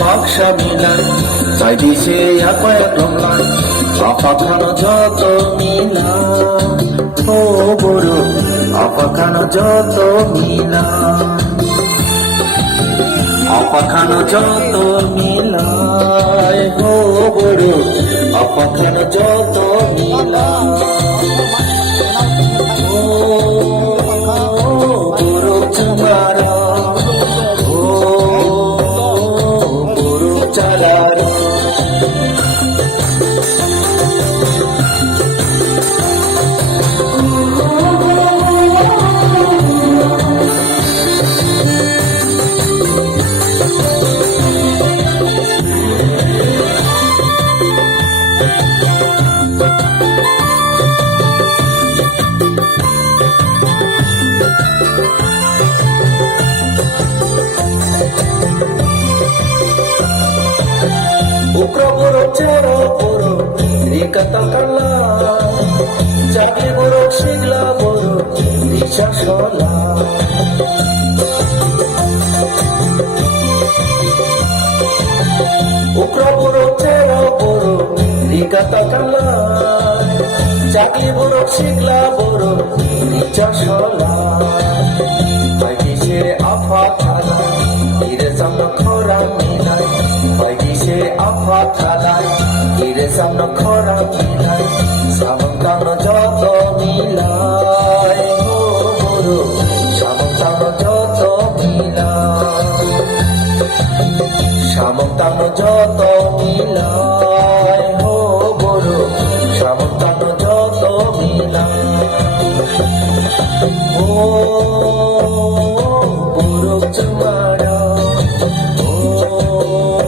বাক্সা মিলাই চাই দিছে একলাই আপাখানো যত মিলাই ও বড় আপাখানো যত মিলাই আপাখানো যত মিলাই ও বড় আপাখানো যত মিলাই ও বড় তোমারা Ukro cero boro, rikata kala, jagi boro sigla boro, risha shola. Ukro cero boro, rikata kala, jagi boro sigla boro, risha shola. Bagi se apa thala, ire samna khora milai. Bagi se apa thalai, ire samna khora milai. Samantano joto milai, oh samantano joto milai. Samantano joto milai.